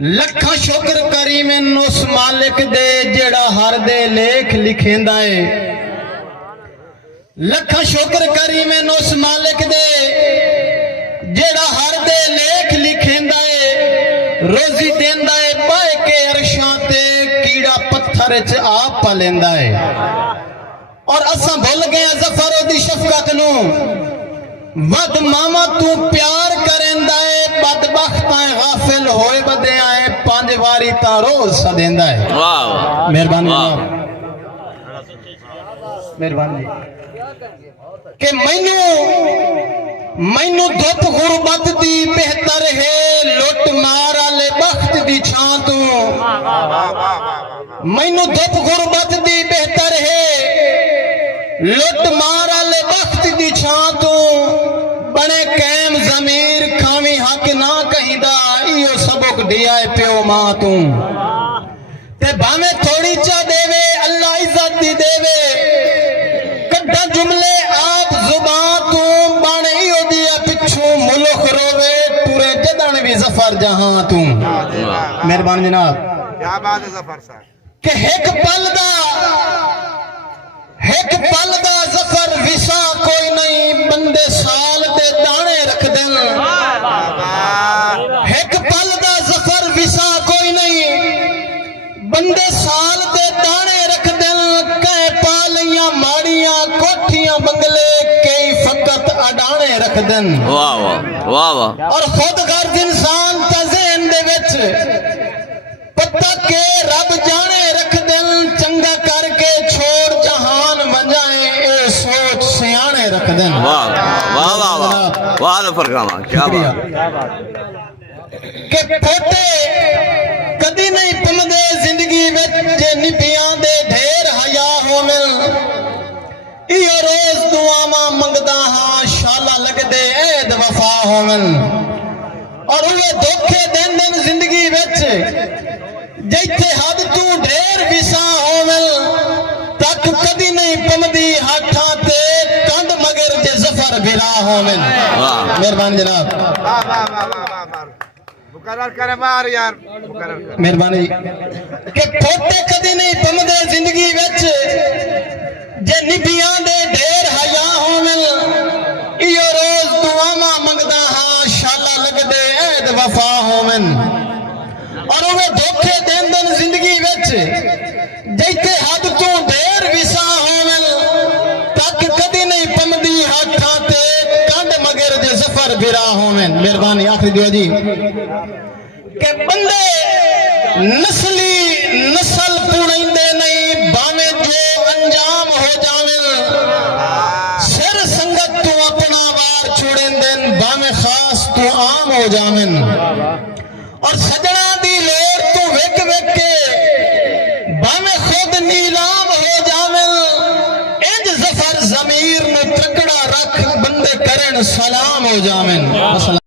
लखा शुक्र करी मैनू उस मालिक दे जेड़ा हर दे लेख लिखेंदा है। लखा शुक्र करी मैनू उस मालिक दे जेड़ा हर दे लेख लिखेंदा है। रोजी देंदा है बाए के अरशां ते कीड़ा पत्थर च आप पालेंदा है। और असा भुल गए ज़फर ओदी शफकत नू। वद मामा तू प्यार करेंदा है बदबख्त है गाफिल होए बदे आए पांच वारी ता रोज सदेंदा है। वाह मेहरबानी मेहरबानी के मैनू धुप गुरबत दी बेहतर है लुट मार आले बख्त दी छां तू। मैनू धुप गुरबत दी बेहतर है लुट मार आले बख्त दी छां तू। बने कैम जमीर खावी हक ना कहिंदा इयो सबक दिया है प्यो मां तू। ते भावे थोड़ी चा देवे अल्लाह इज्जत दी देवे कड्डा जुमले आप जुबान तू। बने इयो दिया पिछू मुल्क रोवे पूरे जदन भी ज़फर जहां तू। मेहरबान जनाब क्या बात है ज़फर साहब के एक पल दा ज़फर विसा कोई नहीं बंदे साल दे दाने रख देन। एक पल दा ज़फर विसा कोई नहीं बंदे साल दे दाने रख देन। कई पालियां माड़ियां कोठियां बंगले कई फकत अडाने रख देन। वाह वाह वाह। और खुद गर्ज इंसान ता ज़हन दे विच पता के रब जाने रख देन। चंगा करके छोड़ जहान वजाए ए सोच सियाने रख देन। वाह वाह वाह वाह वाह फरकामा क्या बात के पोते कदी नहीं पमदे जिंदगी विच जे निभियां दे ढेर हया होवन। इयो रोज दुआवां मंगदा हां शाला लगदे ऐद वफा होवन। और वे धोखे देंदे जिंदगी विच जिथे हद तू ढेर विसा होवन तक कदी नहीं पमदी हाथां ते कंध मगर जे ज़फर भिरा होवन। मेहरबानी जनाब मुकर्रर करे मार यार मेहरबानी के पोते कदी नहीं पमदे जिंदगी विच जे निभियां दे ढेर हया होवन। इयो रोज दुआवां मंगदा हां शाला लगदे ऐद वफा होवन। और वे धोखे देंदन जिंदगी विच जिथे हद तू ढेर विसा होवन तक कदी नहीं पमदी हाथां ते कंध मगर जे ज़फर भिरा होवन। मेहरबानी आखिरी दुआ जी के बंदे नस्ल पुणैंदे नहीं भावे जो अंजाम हो जावन। सिर संगत तू अपना वार छुड़ेंदन भावे खास तू आम हो जावन। और सजना दी लोर तू वेक वेक के भावे खुद नीलाम हो जावन। इंज ज़फर ज़मीर नु तकड़ा रख बंदे करन सलाम हो जावन।